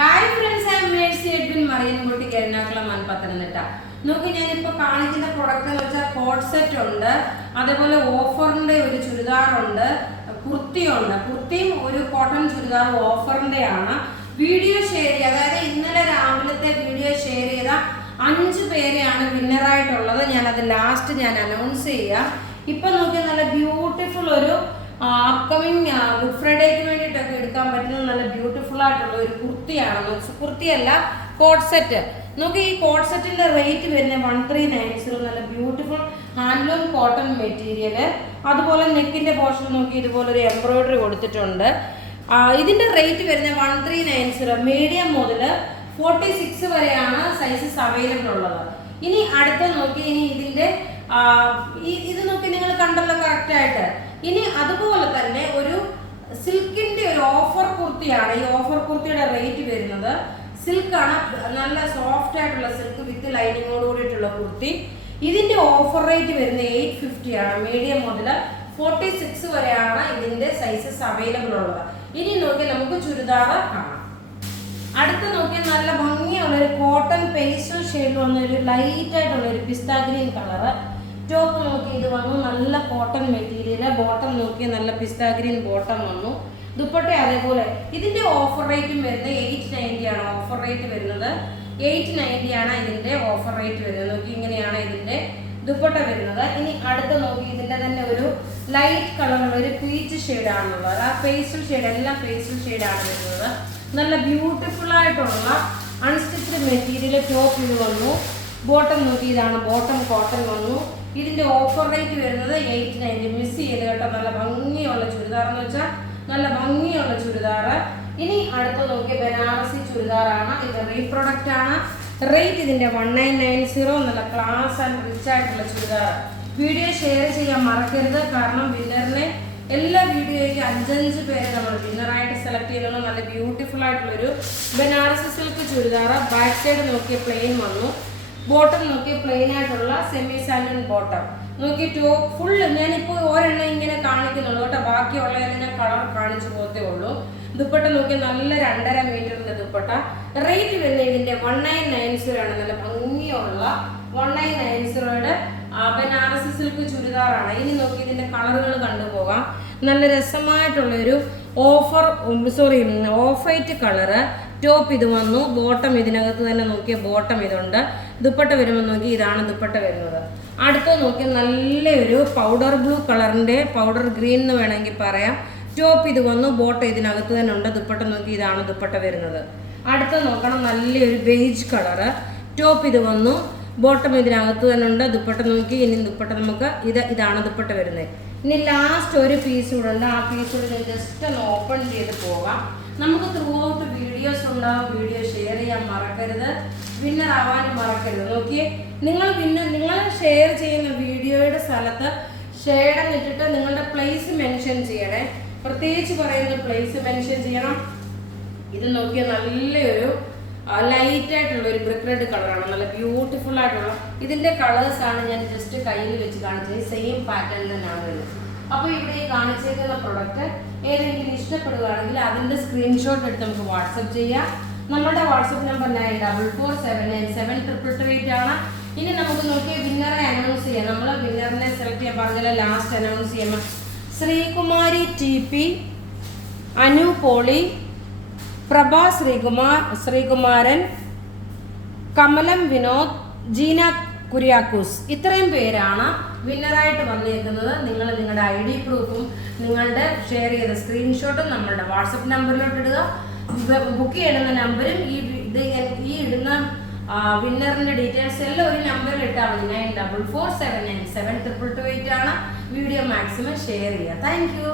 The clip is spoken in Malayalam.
Hi friends, I M Mercy Edwin Mariyankutty Ernakulam Pathanamthitta. നോക്കി ഞാനിപ്പോൾ കാണിക്കുന്ന പ്രൊഡക്റ്റ് എന്ന് വെച്ചാൽ കോഡ് സെറ്റ് ഉണ്ട്, അതേപോലെ ഓഫറിൻ്റെ ഒരു ചുരിദാറുണ്ട്, കുർത്തിയുണ്ട്. കുർത്തിയും ഒരു കോട്ടൺ ചുരിദാറും ഓഫറിൻ്റെ ആണ്. വീഡിയോ ഷെയർ ചെയ്യുക, അതായത് ഇന്നലെ രാവിലത്തെ വീഡിയോ ഷെയർ ചെയ്ത 5 പേരെയാണ് വിന്നറായിട്ടുള്ളത്. ഞാനത് ലാസ്റ്റ് അനൗൺസ് ചെയ്യാം. ഇപ്പം നോക്കിയാൽ നല്ല ബ്യൂട്ടിഫുൾ ഒരു അപ്കമിങ് ഗുഡ് ഫ്രൈഡേക്ക് വേണ്ടിയിട്ടൊക്കെ എടുക്കാൻ പറ്റുന്ന നല്ല ബ്യൂട്ടിഫുൾ ആയിട്ടുള്ള ഒരു കുർത്തിയാണ്. കുർത്തിയല്ല, കോഡ് സെറ്റ്. നോക്കി, ഈ കോഡ് സെറ്റിന്റെ റേറ്റ് വരുന്നത് 1390. നല്ല ബ്യൂട്ടിഫുൾ ഹാൻഡ്ലൂം കോട്ടൺ മെറ്റീരിയൽ. അതുപോലെ നെക്കിന്റെ പോർഷൻ നോക്കി ഇതുപോലെ ഒരു എംബ്രോയിഡറി കൊടുത്തിട്ടുണ്ട്. ഇതിന്റെ റേറ്റ് വരുന്നത് 1390. മീഡിയം മുതൽ 46 വരെയാണ് സൈസസ് അവൈലബിൾ ഉള്ളത്. ഇനി അടുത്ത നോക്കി, ഇനി ഇതിന്റെ ഇത് നോക്കി നിങ്ങൾ കണ്ടല്ലോ കറക്റ്റ് ആയിട്ട്. ഇനി അതുപോലെ തന്നെ ഒരു സിൽക്കിന്റെ ഒരു ഓഫർ കുർത്തിയാണ്. ഈ ഓഫർ കുർത്തിയുടെ റേറ്റ് വരുന്നത്, സിൽക്കാണ്, നല്ല സോഫ്റ്റ് ആയിട്ടുള്ള സിൽക്ക് വിത്ത് ലൈനിങ്ങോട് കൂടിയിട്ടുള്ള കുർത്തി. ഇതിന്റെ ഓഫർ റേറ്റ് വരുന്നത് 850 ആണ്. മീഡിയം മുതൽ 46 വരെയാണ് ഇതിന്റെ സൈസസ് അവൈലബിൾ ഉള്ളത്. ഇനി നോക്കി നമുക്ക് ചുരിദാർ കാണാം. അടുത്ത നോക്കിയാൽ നല്ല ഭംഗിയുള്ള ഒരു കോട്ടൺ പേസ്റ്റൽ ഷെയ്ഡ് വന്ന ഒരു ലൈറ്റ് ആയിട്ടുള്ള ഒരു പിസ്ത ഗ്രീൻ കളറ്. ടോപ്പ് നോക്കി ഇത് വന്നു, നല്ല കോട്ടൺ മെറ്റീരിയൽ. ബോട്ടം നോക്കി നല്ല പിസ്ത ഗ്രീൻ ബോട്ടം വന്നു. ദുപ്പട്ട അതേപോലെ. ഇതിന്റെ ഓഫർ റേറ്റും വരുന്നത് 890 ആണ്. ഓഫർ റേറ്റ് വരുന്നത് 890 ആണ് ഇതിന്റെ ഓഫർ റേറ്റ് വരുന്നത്. നോക്കി, ഇങ്ങനെയാണ് ഇതിന്റെ ദുപ്പട്ട വരുന്നത്. ഇനി അടുത്ത നോക്കി, ഇതിന്റെ തന്നെ ഒരു ലൈറ്റ് കളറുള്ള ഒരു പീച്ച് ഷെയ്ഡ് ആണുള്ളത്. ആ പേസ്റ്റൽ ഷെയ്ഡ്, എല്ലാം പേസ്റ്റൽ ഷെയ്ഡാണ് വരുന്നത്. നല്ല ബ്യൂട്ടിഫുൾ ആയിട്ടുള്ള അൺസ്റ്റിച്ച്ഡ് മെറ്റീരിയൽ. ടോപ്പ് ഇത് വന്നു. ബോട്ടം നോക്കി, ഇതാണ് ബോട്ടം കോട്ടൺ വന്നു. ഇതിന്റെ ഓഫർ റേറ്റ് വരുന്നത് 890. മിസ് ചെയ്ത് കേട്ടോ. നല്ല ഭംഗിയുള്ള ചുരിദാർ എന്ന് വെച്ചാൽ നല്ല ഭംഗിയുള്ള ചുരിദാർ. ഇനി അടുത്ത നോക്കി, ബനാറസി ചുരിദാറാണ്. ഇത് റീപ്രൊഡക്റ്റ് ആണ്. റേറ്റ് ഇതിന്റെ 1990. നല്ല ക്ലാസ് ആൻഡ് റിച്ച് ആയിട്ടുള്ള ചുരിദാർ. വീഡിയോ ഷെയർ ചെയ്യാൻ മറക്കരുത്, കാരണം വിന്നറിനെ എല്ലാ വീഡിയോയ്ക്ക് 5 പേരെ നമ്മൾ വിന്നറായിട്ട് സെലക്ട് ചെയ്യണം. നല്ല ബ്യൂട്ടിഫുൾ ആയിട്ടുള്ളൊരു Banarasi silk churidar. Back side നോക്കിയ പ്ലെയിൻ വന്നു. ബോട്ടം നോക്കി പ്ലെയിൻ ആയിട്ടുള്ള സെമി സാൻഡൻ ബോട്ടം. നോക്കി ടോപ്പ് ഫുള്ള് ഞാനിപ്പോൾ ഒരെണ്ണം ഇങ്ങനെ കാണിക്കുന്നുള്ളൂ കേട്ടോ. ബാക്കിയുള്ളതെല്ലാം ഞാൻ കളർ കാണിച്ചു പോകത്തേ ഉള്ളൂ. ദുപ്പട്ട നോക്കി നല്ല 2.5 മീറ്ററിന്റെ ദുപ്പട്ട. റേറ്റ് വരുന്നത് ഇതിന്റെ 1990 ആണ്. നല്ല ഭംഗിയുള്ള 1990 ബനാറസി സിൽക്ക് ചുരിദാറാണ്. ഇനി നോക്കി ഇതിന്റെ കളറുകൾ കണ്ടുപോകാം. നല്ല രസമായിട്ടുള്ളൊരു ഓഫ് വൈറ്റ് കളറ്. ടോപ്പ് ഇത് വന്നു. ബോട്ടം ഇതിനകത്ത് തന്നെ നോക്കിയ ബോട്ടം ഇതുണ്ട്. ദുപ്പട്ട വരുമ്പോൾ നോക്കി, ഇതാണ് ദുപ്പട്ട വരുന്നത്. അടുത്ത നോക്കി, നല്ലൊരു പൗഡർ ബ്ലൂ കളറിന്റെ, പൗഡർ ഗ്രീൻ എന്ന് വേണമെങ്കിൽ പറയാം. ടോപ്പ് ഇത് വന്നു. ബോട്ടം ഇതിനകത്ത് തന്നെ ഉണ്ട്. ദുപ്പട്ട നോക്കി, ഇതാണ് ദുപ്പട്ട വരുന്നത്. അടുത്ത നോക്കണം, നല്ലൊരു ബേജ് കളറ്. ടോപ്പ് ഇത് വന്നു. ബോട്ടം ഇതിനകത്ത് തന്നെ ഉണ്ട്. ദുപ്പട്ട നോക്കി, ഇനി ദുപ്പട്ട നമുക്ക് ഇതാണ് ദുപ്പട്ട വരുന്നത്. ഇനി ലാസ്റ്റ് ഒരു പീസ് കൂടെ ഉണ്ട്. ആ പീസ് കൂടെ ഞാൻ ജസ്റ്റ് ഒന്ന് ഓപ്പൺ ചെയ്ത് പോകാം. നമുക്ക് ത്രൂ ഔട്ട് വീഡിയോസ് ഉണ്ടാവും. വീഡിയോ ഷെയർ ചെയ്യാൻ മറക്കരുത്, വിന്നർ ആവാനും മറക്കരുത്. നോക്കിയേ, നിങ്ങൾ ഷെയർ ചെയ്യുന്ന വീഡിയോയുടെ സ്ഥലത്ത് ഷെയർ എന്നിട്ടിട്ട് നിങ്ങളുടെ പ്ലേസ് മെൻഷൻ ചെയ്യണേ. പ്രത്യേകിച്ച് പറയുന്ന പ്ലേസ് മെൻഷൻ ചെയ്യണം. ഇത് നോക്കിയ നല്ലൊരു ലൈറ്റ് ആയിട്ടുള്ള ഒരു ബ്രിക്ക് റെഡ് കളറാണ്. നല്ല ബ്യൂട്ടിഫുൾ ആയിട്ടുള്ള ഇതിന്റെ കളേഴ്സ് ആണ് ഞാൻ ജസ്റ്റ് കയ്യിൽ വെച്ച് കാണിച്ചത്. സെയിം പാറ്റേൺ തന്നെയാണ് വരുന്നത്. അപ്പോൾ ഇവിടെ ഈ കാണിച്ചേക്കുന്ന പ്രൊഡക്റ്റ് ഏതെങ്കിലും ഇഷ്ടപ്പെടുകയാണെങ്കിൽ അതിന്റെ സ്ക്രീൻഷോട്ട് എടുത്ത് നമുക്ക് വാട്സപ്പ് ചെയ്യാം. നമ്മുടെ വാട്സപ്പ് നമ്പർ 9447973388 ആണ്. ഇനി നമുക്ക് നോക്കി വിന്നറെ അനൗൺസ് ചെയ്യാം. നമ്മൾ വിന്നറിനെ സെലക്ട് ചെയ്യാൻ പറഞ്ഞാൽ ലാസ്റ്റ് അനൗൺസ് ചെയ്യുമ്പോൾ ശ്രീകുമാരി TP, അനു പോളി, പ്രഭ ശ്രീകുമാരൻ, കമലം വിനോദ്, ജീന കുര്യാക്കൂസ്, ഇത്രയും പേരാണ് വിന്നറായിട്ട് വന്നിരിക്കുന്നത്. നിങ്ങൾ നിങ്ങളുടെ ID പ്രൂഫും നിങ്ങളുടെ ഷെയർ ചെയ്ത സ്ക്രീൻഷോട്ടും നമ്മളുടെ വാട്സപ്പ് നമ്പറിലോട്ട് ഇടുക. ബുക്ക് ചെയ്യുന്ന നമ്പരും ഈ ഇടുന്ന വിന്നറിന്റെ ഡീറ്റെയിൽസ് എല്ലാം ഒരു നമ്പറിൽ ഇട്ടാൽ മതി. 9447972288 ആണ്. വീഡിയോ മാക്സിമം ഷെയർ ചെയ്യുക. Thank you.